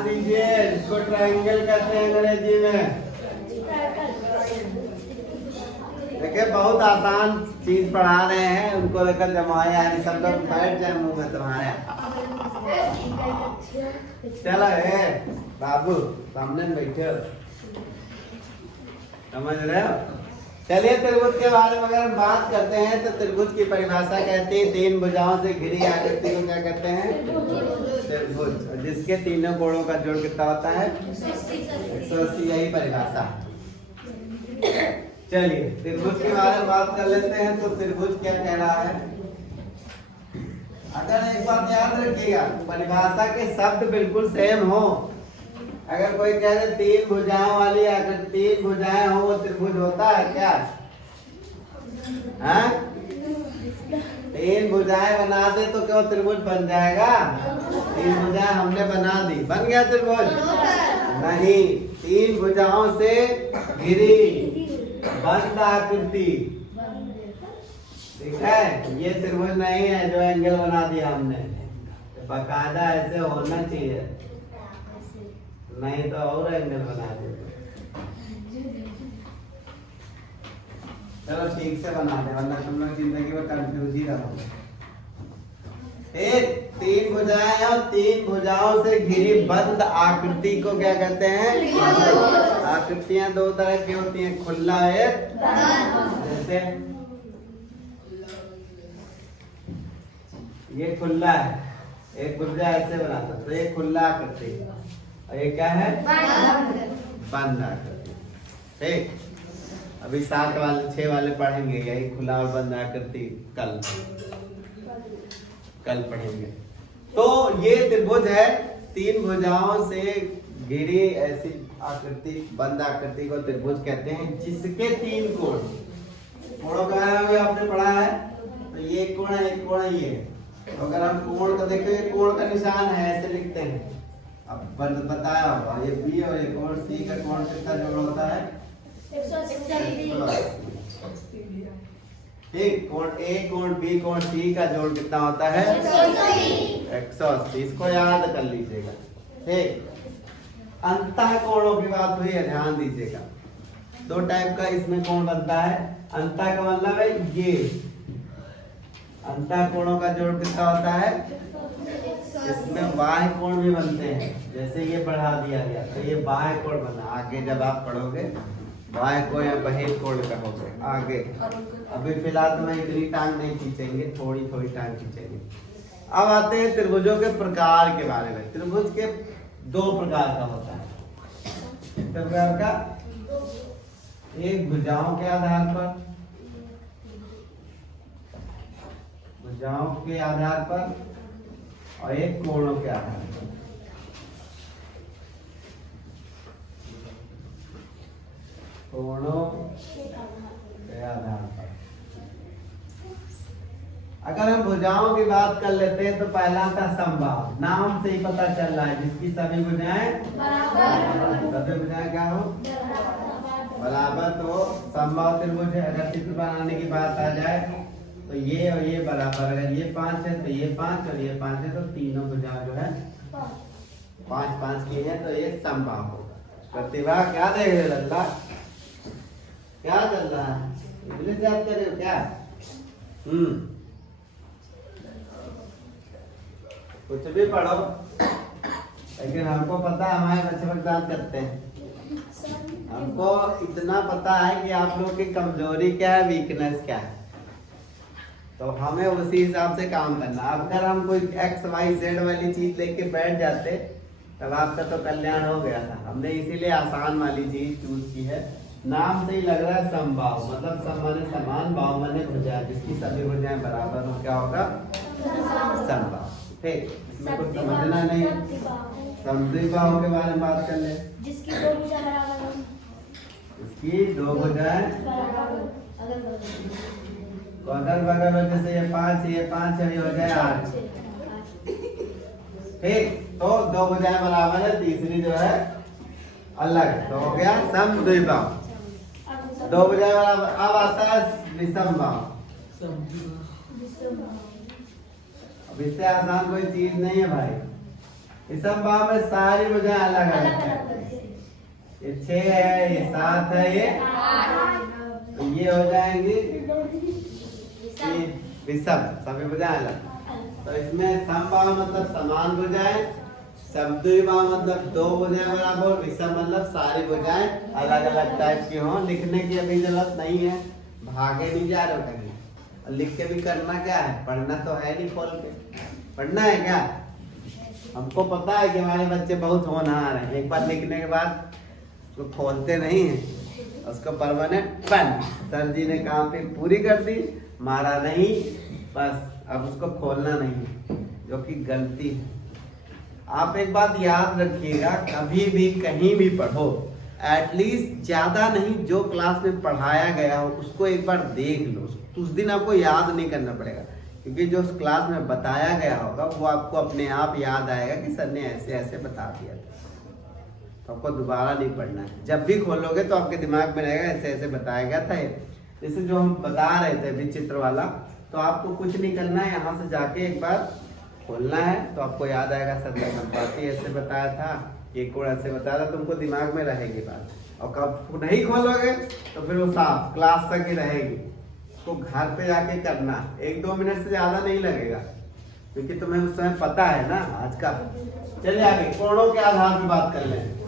ध्यान दीजिए, इसको ट्रायंगल कहते हैं अंग्रेजी में। देखिए बहुत आसान चीज पढ़ा रहे हैं, उनको लेकर जमाए यानी सब लोग बैठ जाए मुंह में तुम्हारे। चलो बाबू सामने बैठे हो, समझ रहे हो। चलिए त्रिभुज के बारे में अगर हम बात करते हैं तो त्रिभुज की परिभाषा कहती है तीन भुजाओं से घिरी आकृति को क्या कहते हैं, त्रिभुज, जिसके तीनों कोणों का जोड़ कितना होता है 180। यही परिभाषा। चलिए त्रिभुज के बारे में बात कर लेते हैं। तो त्रिभुज क्या कह रहा है, अगर एक बात याद रखिएगा, परिभाषा के शब्द बिल्कुल सेम हो। अगर कोई कह दे तीन भुजाओं वाली अगर तीन भुजाएं हो वो त्रिभुज होता है क्या? हाँ? तीन भुजाएं बना दे तो क्या त्रिभुज बन जाएगा? तीन भुजाएं हमने बना दी, बन गया त्रिभुज? नहीं, तीन भुजाओं से घिरी बंद आकृति, ठीक है, ये त्रिभुज नहीं है जो एंगल बना दिया हमने। बकायदा ऐसे होना चाहिए, नहीं तो और एंगल बना देते। चलो ठीक से बना दे, वरना तुम लोग जिंदगी में कंफ्यूज ही रहोगे। एक तीन भुजाएं और तीन भुजाओं से घिरी बंद आकृति को क्या कहते हैं? आकृतियां दो तरह की होती हैं, खुला एक, जैसे ये खुला है, एक भुजा ऐसे बनाता तो ये खुला आकृति, और ये क्या है? बंद आकृति। ठीक, अभी 7 वाले 6 वाले पढ़ेंगे यही खुला और बंद आकृति, कल पढ़ेंगे। तो ये त्रिभुज है, तीन भुजाओं से घिरी ऐसी आकृति, बंद आकृति को त्रिभुज कहते हैं, जिसके तीन कोण, कोणों का आपने पढ़ा है, तो ये कोण है, एक कोण ये। तो अगर हम कोण को देखो, ये कोण का निशान है, ऐसे लिखते हैं। अब बताया होगा ये बी और ये कोण सी का कोण कितना जोड़ होता है? 180। ठीक, कोण ए कोण बी कोण सी का जोड़ कितना होता है? 180। इसको याद कर लीजिएगा। ठीक, अंतः कोणों की बात हुई है, ध्यान दीजिएगा। दो टाइप का इसमें कोण बनता है। अंतः का मतलब है ये, अंतः कोणों का जोड़ कितना होता है? इसमें बाह्य कोण भी बनते हैं, जैसे ये बढ़ा दिया गया तो ये बाह्य कोण बना। आगे जब आप पढ़ोगे बाह्य कोण या बहिर् कोण कहोगे आगे। अभी फिलहाल तो मैं इतनी टांग नहीं खींचेंगे, थोड़ी थोड़ी टांग खींचेंगे। अब आते हैं त्रिभुजों के प्रकार के बारे में। त्रिभुज के 2 प्रकार का होता है। प्रकार का, एक भुजाओं के आधार पर, भुजाओं के आधार पर, और एक कोणों के आधार पर। कोणों के आधार पर अगर हम भुजाओं की बात कर लेते हैं तो पहला था समबाहु। नाम से ही पता चल रहा है, जिसकी सभी भुजाएं बराबर, सभी भुजाएं क्या हो? बराबर। तो समबाहु त्रिभुज है। अगर चित्र बनाने की बात आ जाए तो ये और ये बराबर, अगर ये 5 है तो ये 5 और ये 5 है तो तीनों भुजा जो है 5-5 की है, तो ये समबाहु होगा। प्रतिभा क्या देख रहे लल्ला, क्या चल रहा है? इंग्लिश याद कर रहे हो क्या? कुछ भी पढ़ो, लेकिन हमको पता है हमारे बच्चे बगदाद करते हैं। हमको इतना पता है कि आप लोग की कमजोरी क्या है, वीकनेस क्या है, तो हमें उसी हिसाब से काम करना। अब अगर हम कोई XYZ वाली चीज लेके बैठ जाते तब आपका तो कल्याण हो गया था। हमने इसीलिए आसान वाली चीज चूज की है। नाम से ही लग रहा है समबाहु, मतलब सम माने समान, बाहु माने भुजा, जिसकी सभी भुजाएं बराबर हो, क्या होगा? समबाहु। ठीक, इसमें कुछ समझना नहीं। समद्विबाहु के बारे में बात कर ले, जिसकी 2 भुजाएं बराबर हो, इसकी 2 भुजाएं अगल बगल हो, जैसे ये 5 ये 5 है, ये हो जाए 8। ठीक, तो 2 भुजाएं बराबर है, तीसरी जो है अलग, तो हो गया समद्विबाहु। 2 भुजाएं बराबर। अब आता है विषमबाहु। अब इससे आसान कोई चीज नहीं है भाई, इस समबाहु में सारी भुजाएं अलग अलग है। ये 6 है, ये 7 है, ये 8। तो ये हो जाएंगी ये विषम, सभी भुजाएं अलग। तो इसमें समबाहु मतलब समान भुजाएं, समद्विबाहु मतलब 2 भुजाएं बराबर, विषम मतलब सारी भुजाएं अलग अलग टाइप की हों। लिखने की अभी जरूरत नहीं है, भागे नहीं जा रहे हो कहीं। और लिख के भी करना क्या है, पढ़ना तो है नहीं, खोल के पढ़ना है क्या। हमको पता है कि हमारे बच्चे बहुत होनहार हैं, एक बार लिखने के बाद उसको खोलते नहीं है, उसको परमानेंट बंद। सर जी ने काम पे पूरी कर दी, मारा नहीं, बस अब उसको खोलना नहीं, जो कि गलती है। आप एक बात याद रखिएगा, कभी भी कहीं भी पढ़ो, एटलीस्ट ज्यादा नहीं, जो क्लास में पढ़ाया गया हो उसको एक बार देख लो। उस दिन आपको याद नहीं करना पड़ेगा, क्योंकि जो उस क्लास में बताया गया होगा वो आपको अपने आप याद आएगा कि सर ने ऐसे ऐसे बता दिया था। तो आपको दोबारा नहीं पढ़ना है, जब भी खोलोगे तो आपके दिमाग में रहेगा ऐसे ऐसे बताया गया था। जैसे जो हम बता रहे थे अभी चित्र वाला, तो आपको कुछ नहीं करना है, यहाँ से जाके एक बार खोलना है तो आपको याद आएगा सर ने संपाती ऐसे बताया था, ये कोण ऐसे बताया था, तुमको दिमाग में रहेगी बात। और कब नहीं खोलोगे तो फिर वो साफ क्लास तक ही रहेगी। उसको घर पे जाके करना, 1-2 मिनट से ज्यादा नहीं लगेगा, क्योंकि तुम्हें उस समय पता है ना आज का। चलिए आगे कोणों के आधार पर बात कर लें।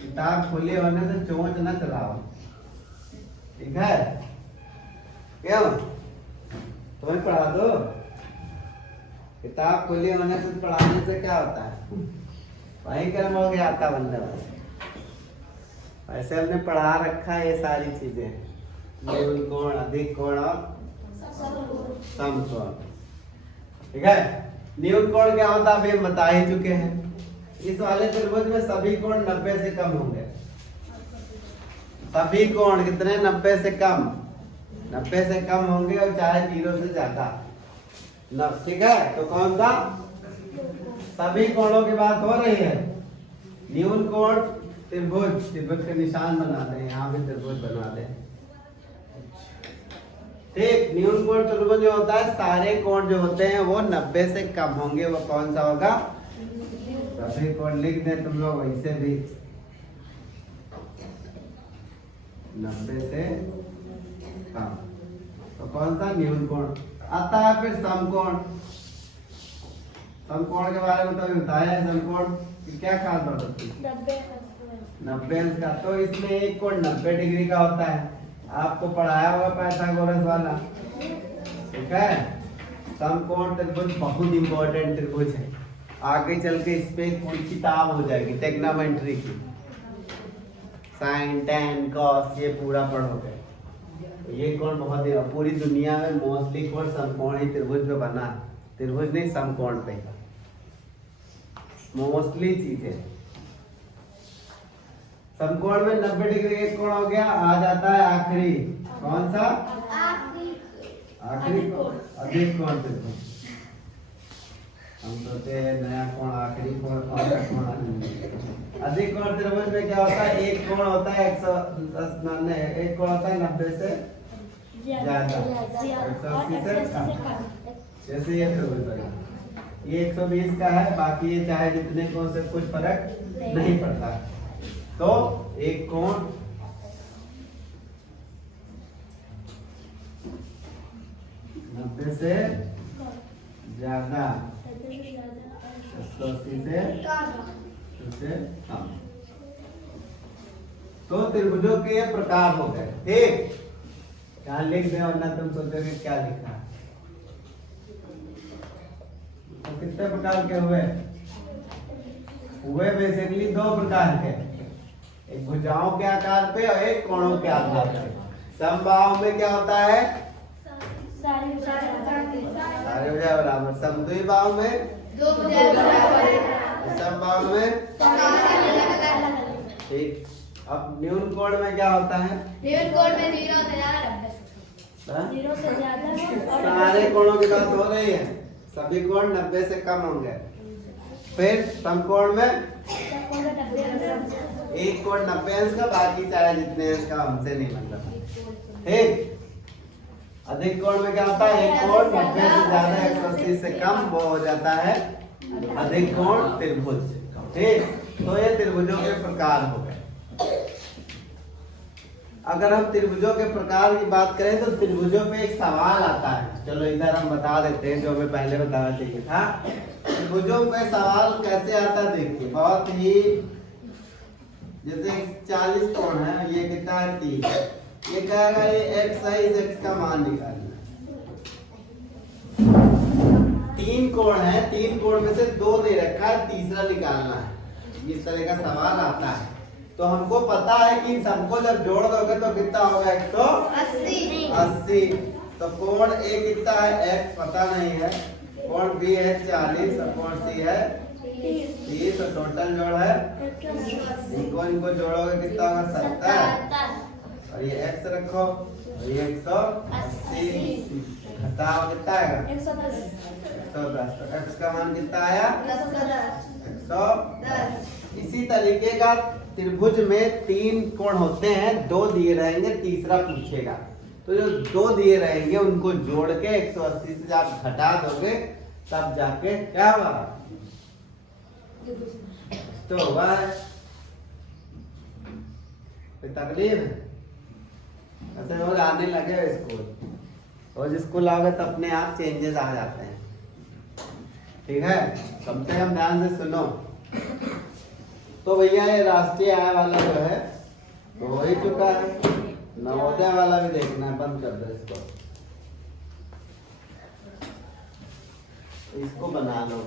किताब खुली होने से चोंच न चलाओ, ठीक है? क्यों? तुम्हें पढ़ा दो। किताब खुली होने से पढ़ाने से क्या होता है, वही कर्म हो गया आता बंदा। ऐसे हमने पढ़ा रखा है ये सारी चीजें, न्यून कोण, अधिक कोण और समकोण, ठीक है? न्यून कोण क्या होता है अभी हम बता ही चुके हैं। इस वाले त्रिभुज में सभी कोण 90 से कम होंगे। सभी कोण कितने? 90 से कम, 90 से कम होंगे, और चाहे 0 से ज्यादा, ठीक है? तो कौन सा? सभी कोणों की बात हो रही है। न्यून कोण त्रिभुज, त्रिभुज के निशान बना दें, यहाँ भी त्रिभुज बना दें, ठीक? न्यून कोण त्रिभुज जो होता है, सारे कोण जो होते हैं वो 90 से कम होंगे। वो कौन सा होगा? सभी कोण लिख दें तुम लोग वैसे भी, 90 से कम। तो कौन सा? न्यून कोण। आता है फिर समकोण। समकोण के बारे में तो बताया है, समकोण की क्या खास बात होती है? 90 अंश का। तो इसमें एक कोण 90 डिग्री का होता है, आपको पढ़ाया हुआ पाइथागोरस वाला, ठीक है? समकोण त्रिभुज बहुत इंपॉर्टेंट त्रिभुज है, आगे चल के इस पे एक पूरी किताब हो जाएगी ट्रिग्नोमेट्री की, साइन टैन कॉस ये पूरा पढ़ोगे। ये कोण बहुत ही, पूरी दुनिया में मोस्टली कोण समकोण ही त्रिभुज पे बना, त्रिभुज नहीं समकोण पे मोस्टली चीजें। समकोण में 90 डिग्री एक कोण हो गया। आ जाता है आखिरी, कौन सा? आखिरी कोण, अधिक कोण त्रिभुज। हम सोचते हैं नया कोण, आखिरी कोण, कौन सा कोण? अधिक कोण त्रिभुज में क्या होता है? एक कोण होता है 110, एक कोण होता है 90 से ज्यादा, 180 से कम। जैसे ये त्रिभुज बना, ये 120 का है, बाकी ये चाहे जितने कोण से कुछ फर्क नहीं पड़ता। तो एक कोण 90 से ज्यादा, 180 से कम। तो त्रिभुजों के ये प्रकार हो गए, ठीक? यहाँ लिख दे, वरना तुम सोचोगे क्या लिखा है। तो कितने प्रकार के हुए? बेसिकली 2 प्रकार के, एक भुजाओं के आकार पे और एक कोणों के आकार पे। समबाहु में क्या होता है? सारे भुजा बराबर। समद्विबाहु में 2 भुजाएं बराबर। समबाहु में ठीक। अब न्यून कोण में क्या होता है? न्यून कोण में 0 से ज्यादा, सारे कोणों की बात हो रही है, सभी कोण 90 से कम होंगे। फिर समकोण में एक कोण 90 अंश का, बाकी चाहे जितने अंश का, हमसे नहीं मतलब, ठीक? अधिक कोण में क्या होता है? एक कोण 90 से ज्यादा 180 से कम वो हो जाता है अधिक कोण त्रिभुज। ठीक, तो ये त्रिभुजों के प्रकार हो गए। अगर हम त्रिभुजों के प्रकार की बात करें तो त्रिभुजों पे एक सवाल आता है। चलो इधर हम बता देते हैं जो हमें पहले बताना चाहिए था। त्रिभुजों पे सवाल कैसे आता है देखिए, बहुत ही जैसे 40 कोण है, ये कितना है 30। ये कहेगा ये x है, इस x का मान निकालना। 3 कोण है, 3 कोण में से 2 दे रखा है, तीसरा निकालना है। इस तरह का सवाल आता है। तो हमको पता है कि सबको जब जोड़ दोगे तो कितना होगा? 180। तो कोण A कितना है? x पता नहीं है, कोण B है 40 और कोण C है 30, तो टोटल जोड़ है इनको जोड़ोगे कितना होगा? 70। और ये x रखो और ये 180 घटाओ कितना आएगा? 110। तो x का मान कितना आया? 110। इसी तरीके का त्रिभुज में 3 कोण होते हैं, 2 दिए रहेंगे, तीसरा पूछेगा। तो जो 2 दिए रहेंगे उनको जोड़ के 180 से आप घटा दोगे तब जाके क्या होगा? तो होगा कोई तकलीफ है? ऐसे लोग आने लगे स्कूल, और स्कूल आओगे तो अपने आप चेंजेस आ जाते हैं। ठीक है, कम से कम ध्यान से सुनो। तो भैया ये राष्ट्रीय आय वाला जो है तो हो ही चुका है, नवोदय वाला भी देखना है। बंद कर दो इसको, इसको बना लो।